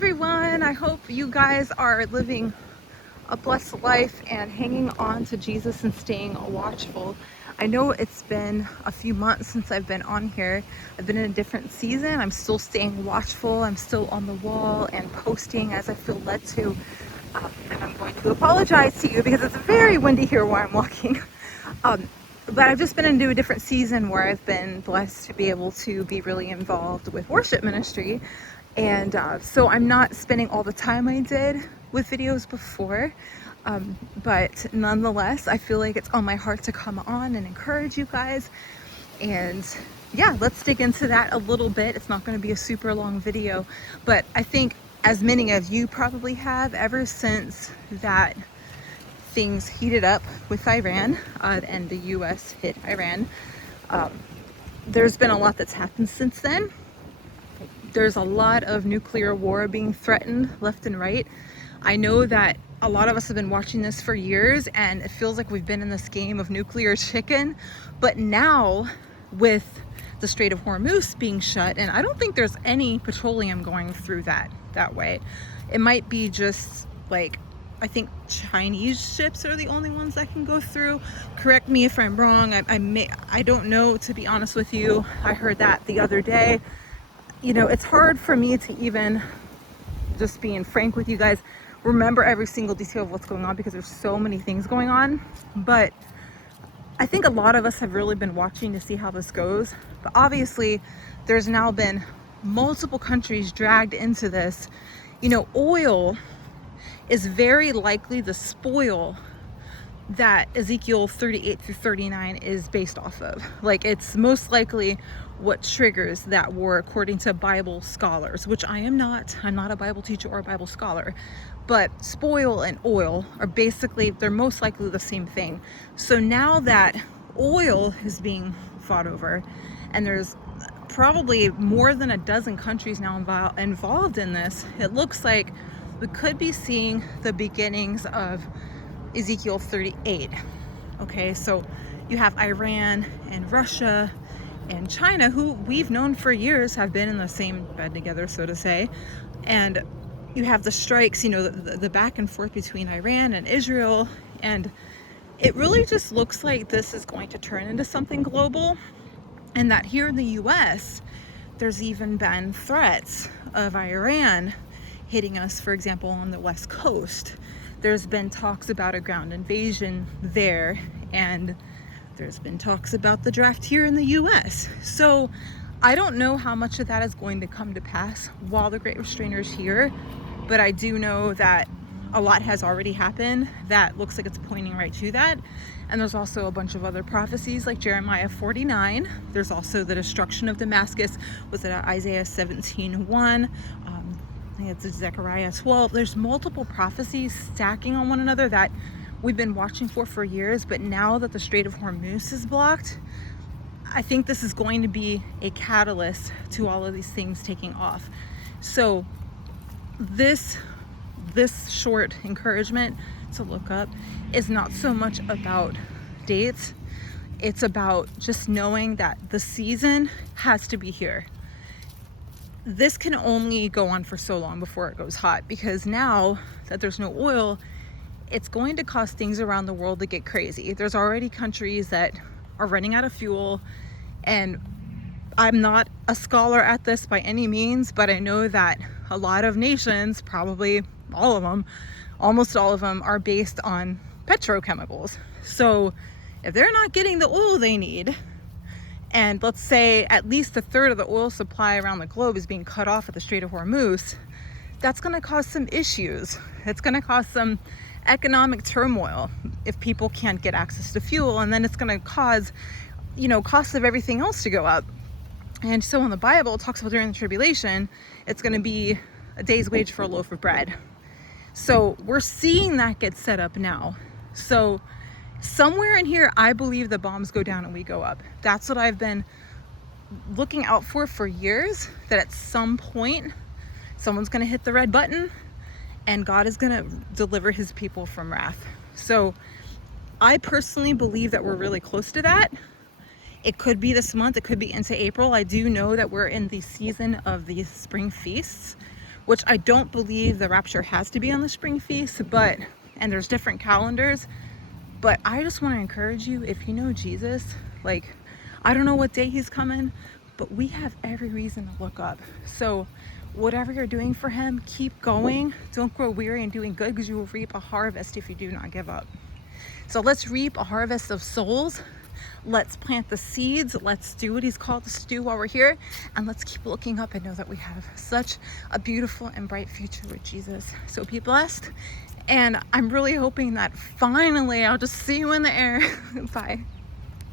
everyone. I hope you guys are living a blessed life and hanging on to Jesus and staying watchful. I know it's been a few months since I've been on here. I've been in a different season. I'm still staying watchful. I'm still on the wall and posting as I feel led to. And I'm going to apologize to you because it's very windy here where I'm walking. But I've just been into a different season where I've been blessed to be able to be really involved with worship ministry. And so I'm not spending all the time I did with videos before. But nonetheless, I feel like it's on my heart to come on and encourage you guys. And yeah, let's dig into that a little bit. It's not going to be a super long video, but I think as many of you probably have, ever since that things heated up with Iran and the US hit Iran, there's been a lot that's happened since then. There's a lot of nuclear war being threatened left and right. I know that a lot of us have been watching this for years and it feels like we've been in this game of nuclear chicken, but now with the Strait of Hormuz being shut, and I don't think there's any petroleum going through that way. It might be just like, I think Chinese ships are the only ones that can go through. Correct me if I'm wrong. I don't know, to be honest with you. I heard that the other day. You know, it's hard for me to even, just being frank with you guys, remember every single detail of what's going on because there's so many things going on. But I think a lot of us have really been watching to see how this goes. But obviously, there's now been multiple countries dragged into this. You know, oil is very likely the spoil that Ezekiel 38 through 39 is based off of. Like, it's most likely what triggers that war according to Bible scholars, which I'm not a Bible teacher or a Bible scholar, but spoil and oil are basically, they're most likely the same thing. So now that oil is being fought over, and there's probably more than a dozen countries now involved in this, it looks like we could be seeing the beginnings of Ezekiel 38. Okay, so you have Iran and Russia and China, who we've known for years have been in the same bed together, so to say. And you have the strikes, you know, the back and forth between Iran and Israel. And it really just looks like this is going to turn into something global. And that here in the US, there's even been threats of Iran hitting us, for example, on the West Coast. There's been talks about a ground invasion there, and there's been talks about the draft here in the US. So I don't know how much of that is going to come to pass while the Great Restrainer is here, but I do know that a lot has already happened that looks like it's pointing right to that. And there's also a bunch of other prophecies like Jeremiah 49. There's also the destruction of Damascus, was it Isaiah 17:1. I think it's Zechariah 12. There's multiple prophecies stacking on one another that we've been watching for years, but now that the Strait of Hormuz is blocked, I think this is going to be a catalyst to all of these things taking off. So this short encouragement to look up is not so much about dates. It's about just knowing that the season has to be here. This can only go on for so long before it goes hot, because now that there's no oil, it's going to cause things around the world to get crazy. There's already countries that are running out of fuel, and I'm not a scholar at this by any means, but I know that a lot of nations, probably all of them, almost all of them, are based on petrochemicals. So if they're not getting the oil they need, and let's say at least a third of the oil supply around the globe is being cut off at the Strait of Hormuz, that's going to cause some issues. It's going to cause some economic turmoil if people can't get access to fuel, and then it's going to cause, you know, costs of everything else to go up. And so in the Bible, it talks about during the tribulation, it's going to be a day's wage for a loaf of bread. So we're seeing that get set up now. So somewhere in here, I believe the bombs go down and we go up. That's what I've been looking out for years, that at some point, someone's going to hit the red button and God is going to deliver his people from wrath. So I personally believe that we're really close to that. It could be this month, it could be into April. I do know that we're in the season of the spring feasts, which I don't believe the rapture has to be on the spring feast, and there's different calendars. But I just want to encourage you, if you know Jesus, like, I don't know what day he's coming, but we have every reason to look up. So whatever you're doing for him, keep going. Don't grow weary in doing good, because you will reap a harvest if you do not give up. So let's reap a harvest of souls. Let's plant the seeds. Let's do what he's called us to do while we're here. And let's keep looking up and know that we have such a beautiful and bright future with Jesus. So be blessed. And I'm really hoping that finally I'll just see you in the air. Bye.